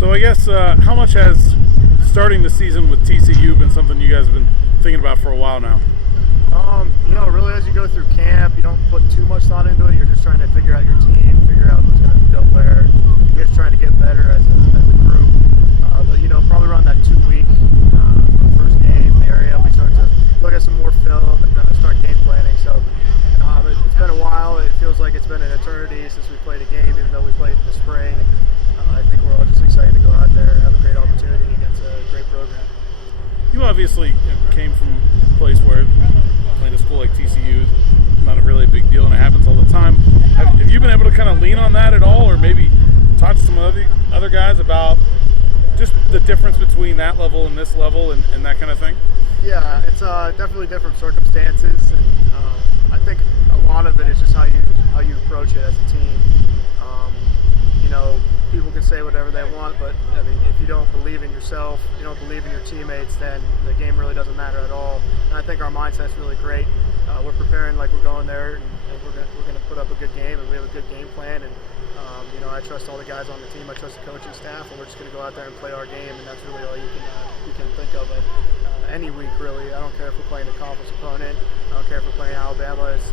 So I guess how much has starting the season with TCU been something you guys have been thinking about for a while now? Really as you go through camp, you don't put too much thought into it. You're just trying to figure out your team, figure out who's going to go where. You're just trying to get better as a group. But probably around that 2 week first game area, we start to look at some more film and start game planning. So it's been a while. It feels like it's been an eternity since we played a game, even though we played in the spring. I think we're all just excited to go out there and have a great opportunity against a great program. You obviously came from a place where playing a school like TCU is not a really big deal, and it happens all the time. Have you been able to kind of lean on that at all, or maybe talk to some other guys about just the difference between that level and this level and that kind of thing? Yeah, it's definitely different circumstances, and I think a lot of it is just how you approach it as a team. People can say whatever they want, but I mean, if you don't believe in yourself, you don't believe in your teammates, then the game really doesn't matter at all. And I think our mindset's really great. We're preparing like we're going there, and we're going to put up a good game, and we have a good game plan. And I trust all the guys on the team. I trust the coaching staff, and we're just going to go out there and play our game. And that's really all you can think of it. Any week, really. I don't care if we're playing a conference opponent. I don't care if we're playing Alabama. It's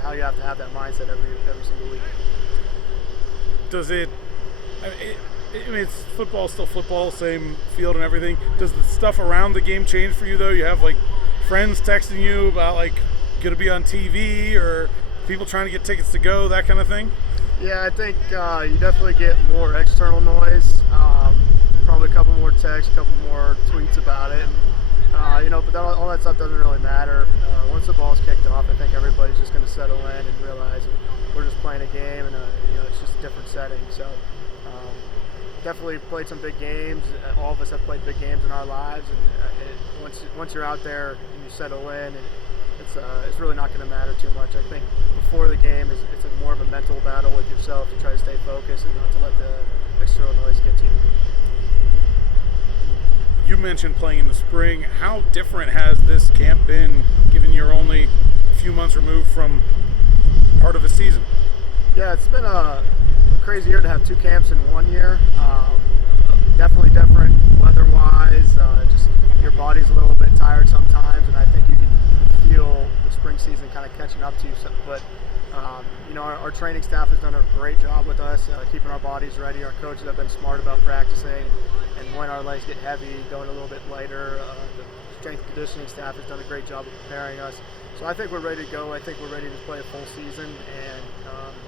how you have to have that mindset every single week. Does it? I mean, it's football, still football, same field and everything. Does the stuff around the game change for you, though? You have, like, friends texting you about, like, going to be on TV or people trying to get tickets to go, that kind of thing? Yeah, I think you definitely get more external noise, probably a couple more texts, a couple more tweets about it. And, but all that stuff doesn't really matter. Once the ball's kicked off, I think everybody's just going to settle in and realize we're just playing a game, and it's just a different setting. So definitely played some big games. All of us have played big games in our lives, and once you're out there and you settle in, it's really not going to matter too much. I think before the game it's more of a mental battle with yourself to try to stay focused and not to let the external noise get to you. You mentioned playing in the spring. How different has this camp been, given you're only a few months removed from part of a season? Yeah, it's been a crazy year to have 2 camps in 1 year. Definitely different weather-wise. Just your body's a little bit tired sometimes, and I think you can feel the spring season kind of catching up to you. But our training staff has done a great job with us, keeping our bodies ready. Our coaches have been smart about practicing, and when our legs get heavy, going a little bit lighter. The strength and conditioning staff has done a great job of preparing us. So I think we're ready to go. I think we're ready to play a full season, and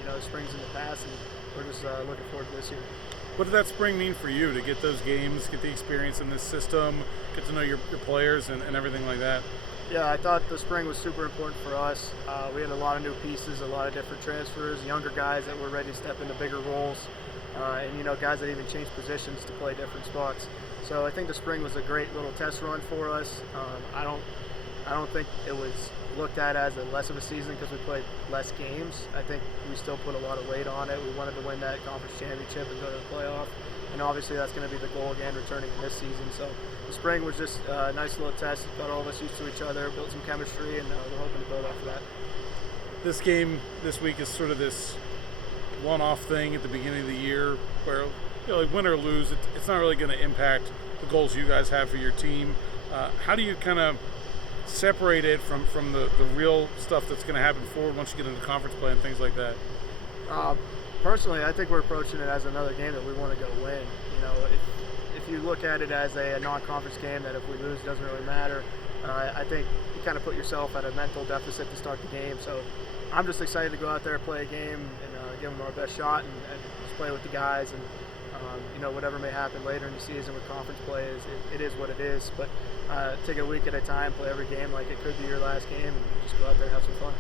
the spring's in the past, and we're just looking forward to this year. What did that spring mean for you to get those games, get the experience in this system, get to know your players and everything like that? Yeah, I thought the spring was super important for us. We had a lot of new pieces, a lot of different transfers, younger guys that were ready to step into bigger roles, and guys that even changed positions to play different spots. So I think the spring was a great little test run for us. I don't think it was looked at as less of a season because we played less games. I think we still put a lot of weight on it. We wanted to win that conference championship and go to the playoff, and obviously that's going to be the goal again, returning in this season. So the spring was just a nice little test. Got all of us used to each other, built some chemistry, and we're hoping to build off of that. This game this week is sort of this one-off thing at the beginning of the year where, like win or lose, it's not really going to impact the goals you guys have for your team. How do you kind of separate it from the real stuff that's going to happen forward once you get into conference play and things like that? Personally, I think we're approaching it as another game that we want to go win. If you look at it as a non-conference game that if we lose, it doesn't really matter. I think you kind of put yourself at a mental deficit to start the game. So I'm just excited to go out there, play a game, and give them our best shot, and just play with the guys. And whatever may happen later in the season with conference play it is what it is. But take it a week at a time, play every game like it could be your last game, and just go out there and have some fun.